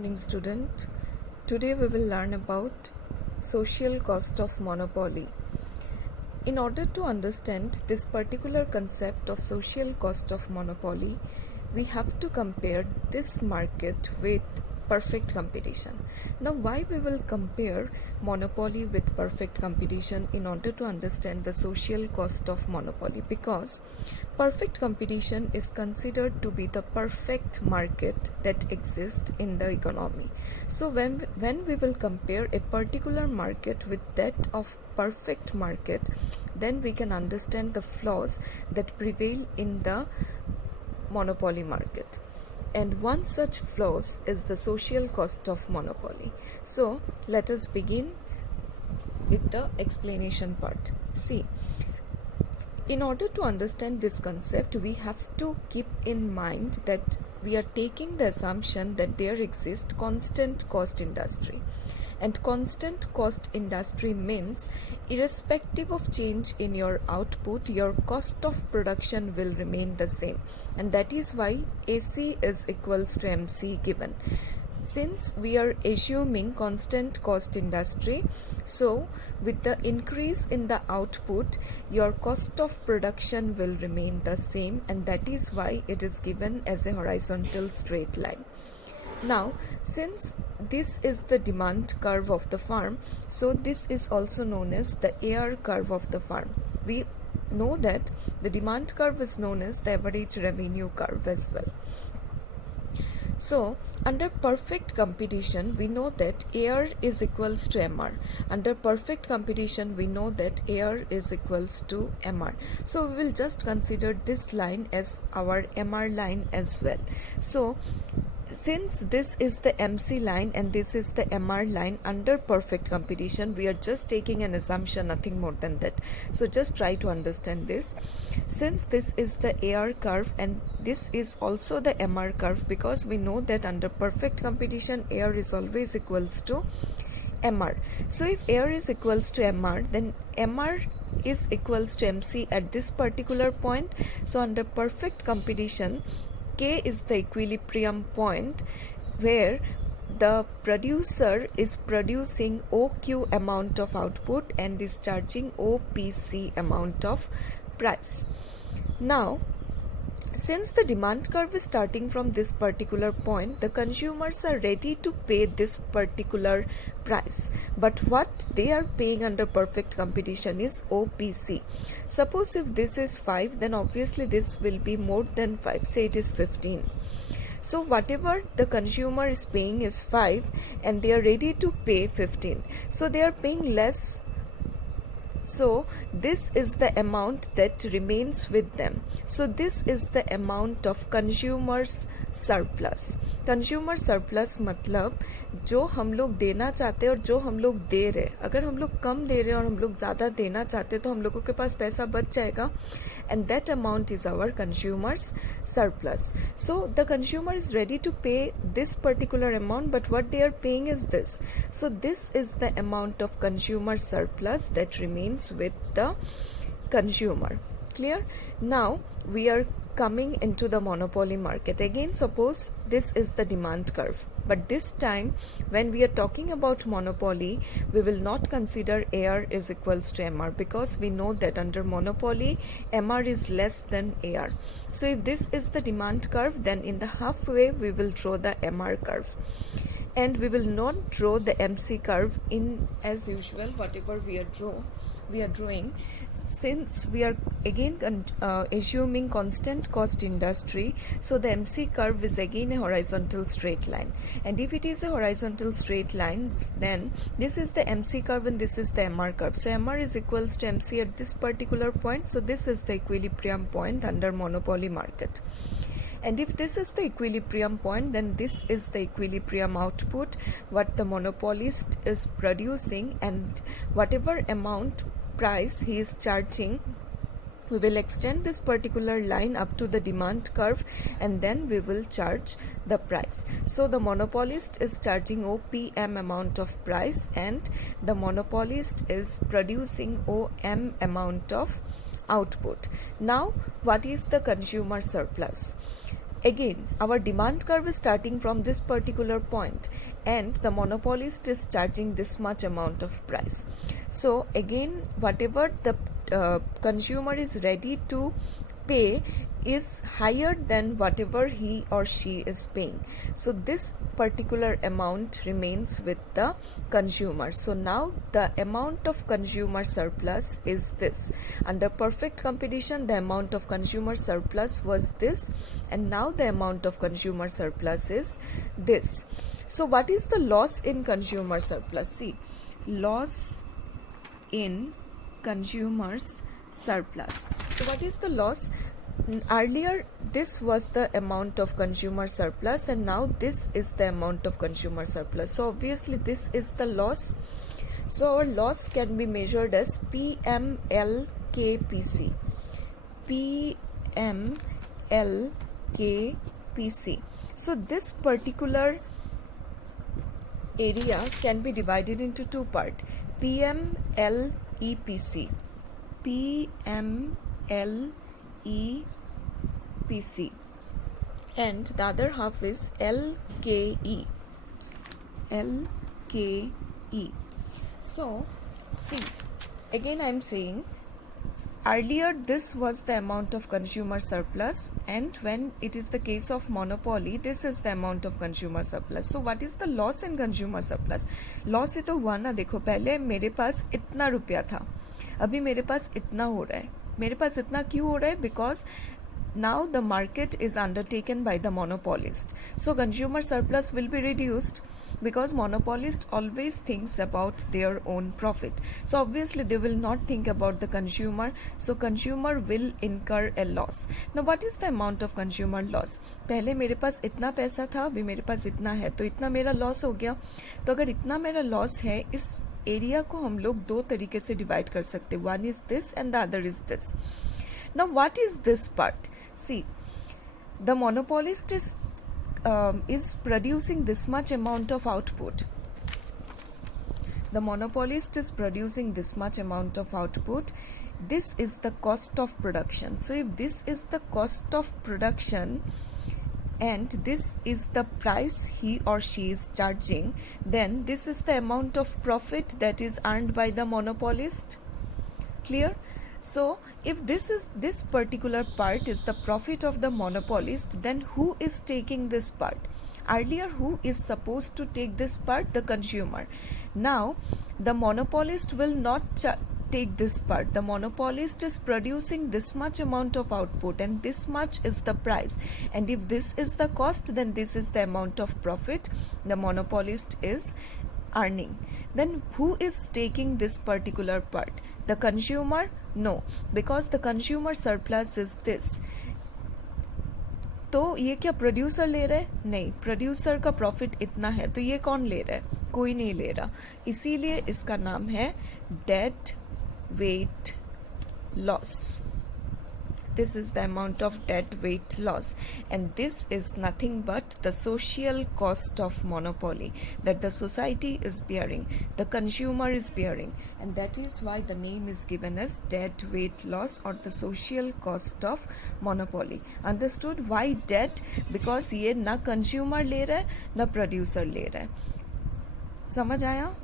morning, student. Today we will learn about social cost of monopoly. In order to understand this particular concept of social cost of monopoly, we have to compare this market with perfect competition. Now, why we will compare monopoly with perfect competition in order to understand the social cost of monopoly? Because perfect competition is considered to be the perfect market that exists in the economy. So when we will compare a particular market with that of perfect market, then we can understand the flaws that prevail in the monopoly market. And one such flaws is the social cost of monopoly. So let us begin with the explanation part. See, in order to understand this concept, we have to keep in mind that we are taking the assumption that there exists constant cost industry. And constant cost industry means irrespective of change in your output, your cost of production will remain the same. And that is why AC is equals to MC given. Since we are assuming constant cost industry, so with the increase in the output, your cost of production will remain the same, and that is why it is given as a horizontal straight line. Now, since this is the demand curve of the firm, so this is also known as the AR curve of the firm. We know that the demand curve is known as the average revenue curve as well. So, under perfect competition, we know that AR is equals to MR. Under perfect competition, we know that AR is equals to MR. So, we will just consider this line as our MR line as well. So, since this is the MC line and this is the MR line, under perfect competition, we are just taking an assumption, nothing more than that. So just try to understand this. Since this is the AR curve and this is also the MR curve, because we know that under perfect competition, AR is always equals to MR. So if AR is equals to MR, then MR is equals to MC at this particular point. So under perfect competition, K is the equilibrium point where the producer is producing OQ amount of output and is charging OPC amount of price. Now, since the demand curve is starting from this particular point, the consumers are ready to pay this particular price. But what they are paying under perfect competition is OPC. Suppose if this is 5, then obviously this will be more than 5. Say it is 15. So whatever the consumer is paying is 5 and they are ready to pay 15. So they are paying less. So this is the amount that remains with them. So this is the amount of consumers surplus. Consumer surplus मतलब जो हम लोग देना चाहते हैं और जो हम लोग दे रहे हैं. अगर हम लोग कम दे रहे हैं और हम लोग ज़्यादा देना चाहते हैं तो हम लोगों के पास पैसा बच जाएगा, and that amount is our consumer's surplus. So the consumer is ready to pay this particular amount, but what they are paying is this. So this is the amount of consumer surplus that remains with the consumer. Clear? Now we are coming into the monopoly market. Again, suppose this is the demand curve, but this time when we are talking about monopoly, we will not consider AR is equals to MR, because we know that under monopoly MR is less than AR. So if this is the demand curve, then in the halfway we will draw the MR curve, and we will not draw the MC curve in as usual. Whatever we are drawing, since we are again assuming constant cost industry, so the MC curve is again a horizontal straight line, and if it is a horizontal straight line, then this is the MC curve and this is the MR curve. So MR is equals to MC at this particular point. So this is the equilibrium point under monopoly market. And if this is the equilibrium point, then this is the equilibrium output what the monopolist is producing, and whatever amount price he is charging, we will extend this particular line up to the demand curve and then we will charge the price. So the monopolist is charging OPM amount of price and the monopolist is producing OM amount of output. Now what is the consumer surplus? Again, our demand curve is starting from this particular point and the monopolist is charging this much amount of price. So again, whatever the consumer is ready to pay is higher than whatever he or she is paying. So this particular amount remains with the consumer. So now the amount of consumer surplus is this. Under perfect competition, the amount of consumer surplus was this, and now the amount of consumer surplus is this. So what is the loss in consumer surplus? See, loss in consumers surplus. So what is the loss? Earlier this was the amount of consumer surplus and now this is the amount of consumer surplus. So obviously this is the loss. So our loss can be measured as PMLKPC. PMLKPC. So this particular area can be divided into two parts. PMLEPC. PMLEPC. And the other half is LKE. LKE. So, see, again I am saying, earlier this was the amount of consumer surplus, and when it is the case of monopoly, this is the amount of consumer surplus. So what is the loss in consumer surplus? Loss ये तो हुआ ना, देखो पहले मेरे पास इतना रुपया था, अभी मेरे पास इतना हो रहा है. मेरे पास इतना क्यों हो रहा है? Because now the market is undertaken by the monopolist. So consumer surplus will be reduced because monopolist always thinks about their own profit. So obviously they will not think about the consumer. So consumer will incur a loss. Now what is the amount of consumer loss? पहले मेरे पास इतना पैसा था, अभी मेरे पास इतना है, तो इतना मेरा लॉस हो गया. तो अगर इतना मेरा लॉस है, इस एरिया को हम लोग दो तरीके से डिवाइड कर सकते. One is this and the other is this. Now what is this part? See, the monopolist is producing this much amount of output. The monopolist is producing this much amount of output. This is the cost of production. So if this is the cost of production and this is the price he or she is charging, then this is the amount of profit that is earned by the monopolist. Clear? So if this particular part is the profit of the monopolist, then who is taking this part? Earlier, who is supposed to take this part? The consumer. Now the monopolist will not take this part. The monopolist is producing this much amount of output and this much is the price, and if this is the cost, then this is the amount of profit the monopolist is earning. Then who is taking this particular part? The consumer? No, because the consumer surplus is this. तो ये क्या producer ले रहा है? नहीं, producer का profit इतना है, तो ये कौन ले रहा है? कोई नहीं ले रहा. इसीलिए इसका नाम है dead weight loss. This is the amount of dead weight loss, and this is nothing but the social cost of monopoly that the society is bearing, the consumer is bearing, and that is why the name is given as dead weight loss or the social cost of monopoly. Understood? Why dead? Because ये ना consumer ले रहा है ना producer ले रहा है. समझ आया?